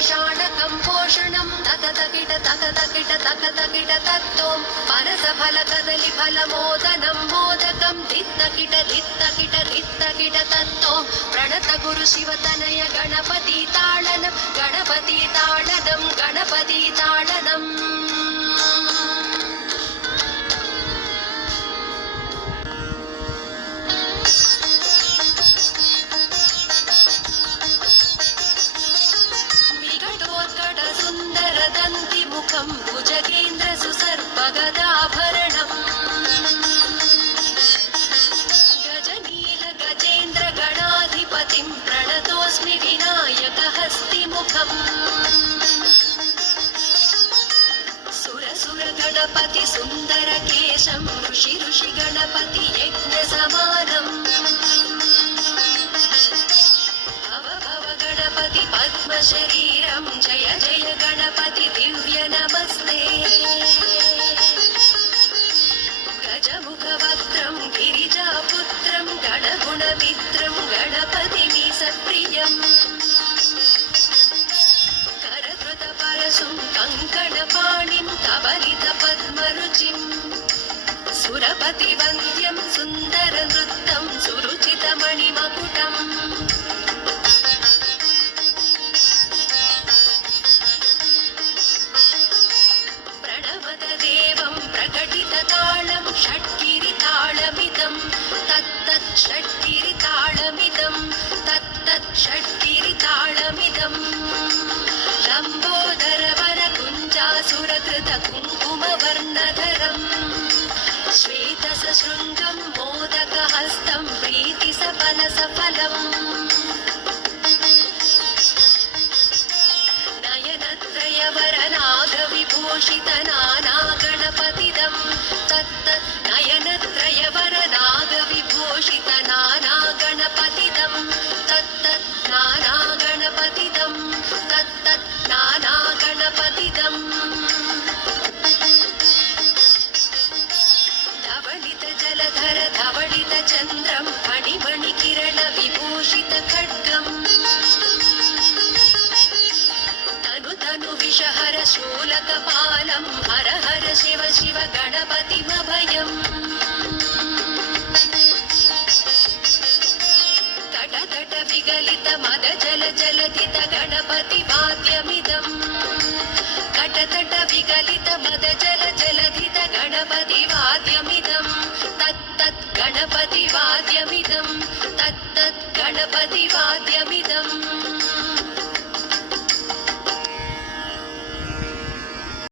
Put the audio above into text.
विषाणकं पोषणं तकतकिट तकतकिट तकतकिट तत्तों परसफलकदलिफलमोदनं मोदकं धित्तकिट धित्तकिट धित्तकिट तत्तो प्रणत गुरु शिवतनय गणपति ताडनं गणपति ताडनं गणपति ताडनं सुन्दरदन्तिमुखं भुजगेन्द्र सुसर्पगदाभरणम् गजनील गजेन्द्र गणाधिपतिं प्रणतोऽस्मि विनायकहस्तिमुखम् सुरसुर गणपति सुन्दरकेशं ऋषि ऋषि गणपति यज्ञसमानम् गणपति पद्मशरीरं जय जय गणपति दिव्य नमस्ते गजमुखवक्त्रं गिरिजापुत्रं गणगुणमित्रं गणपतिं सप्रियम् करधृतपरशुं कङ्कणपाणिं कबलितपद्मरुचिं सुरपतिवन्द्यं सुन्दरनृत्तं सुरुचितमणिमकुटम् प्रकटिततालं षट्गिरिताळमिदं तत्तत् षट्गिरिताळमिदं तत्तत् षट्गिरिताळमिदं लम्बोदरवरकुञ्जासुरकृतकुङ्कुमवर्णधरं श्वेतसशृङ्गं मोदकहस्तं प्रीतिसफलसफलम् नयनत्रयवरनागविभूषितनाना गणपतिदं तत्तत् नयनत्रयवरनागविभूषितनाना गणपतिदं तत्तत् नाना गणपतिदं तत्तत् नाना गणपतिदं धवलित जलधर धवलित चन्द्रं मणिमणिकिरण विभूषित खड्गम् तनु विषहर शूलकपालं हर हर शिव शिव गणपतिमभयम् तट तट विगलित मद जल जलधित